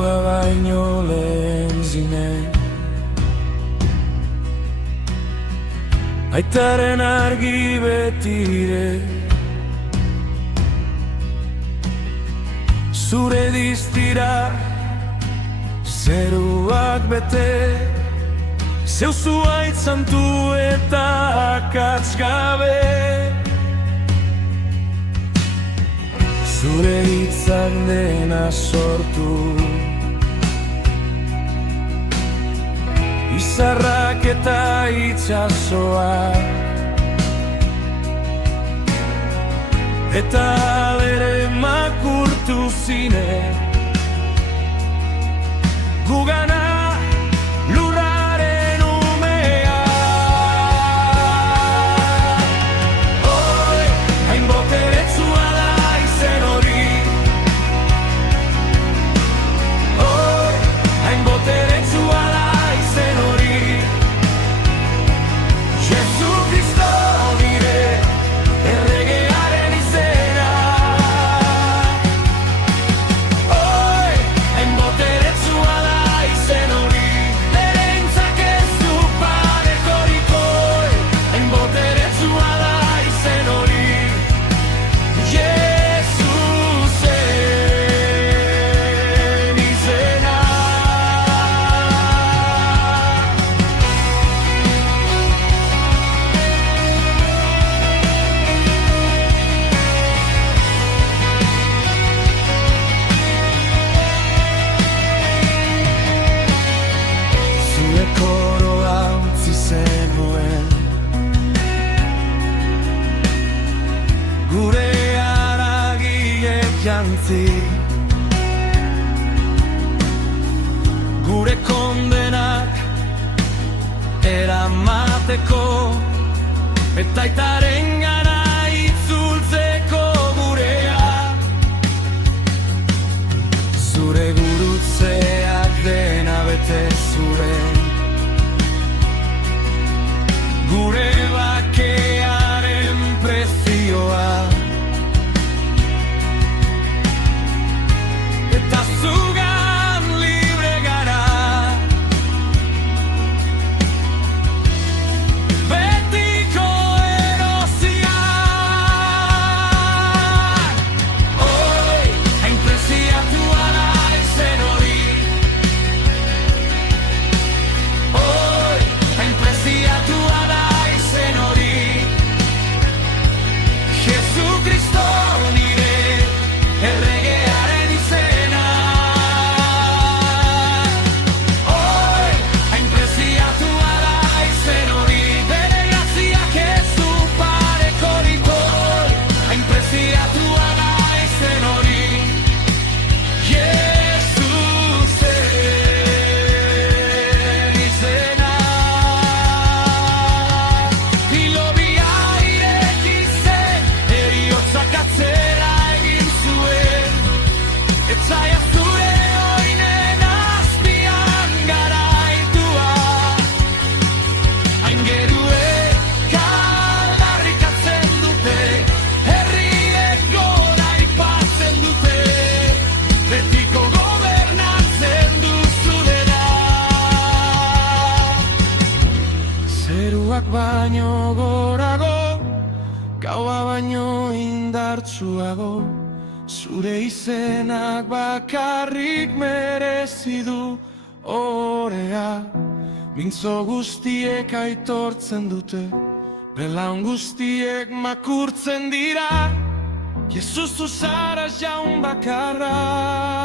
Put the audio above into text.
Ordua baino lehen zinen Aitaren argi betire Zure diztira zeruak bete Zeu zuaitz santu eta akats gabe Zure hitzak dena sortu Izarrak eta itxasoa Eta alere makurtu zine Gugana lurraren umea Oi, hain boteretsua da izen hori Oi, hain boteretsua da izen hori Jesu Kristo nire erregearen izena Oi, hain boteretsua da izen hori Lerentzak ez du parekorik hain boteretsua da izen hori Jesusen izena Zure koroa utzi zenuen Gure haragiek jantzi Gure kondenak eramateko Eta aitaren gana itzultzeko gurea Zure gurutzeak dena bete zuren Gure bakearen prezioa Eta zugan libre gara Betiko erosiak Oi, hain preziatua da izen hori Oi, hain preziatua da izen hori Jesu Kristo nire erregearen izena Oi, hain preziatua da izen hori Bere graziak ez du parekorik hain preziatua da izen hori Jesusen izena Hilobia ireki zen Heriotzak atzera egin zuen Etzaia zure oinen azpian garaitua Aingeruek aldarrikatzen dute Herriek gora aipatzen dute Betiko gobernatzen duzu dena Zeruak baino gorago Gaua baino indartsuago Zure izenak bakarrik merezi du orea Mintzo guztiek aitortzen dute Belaun guztiek makurtzen dira Jesus zu zara jaun bakarra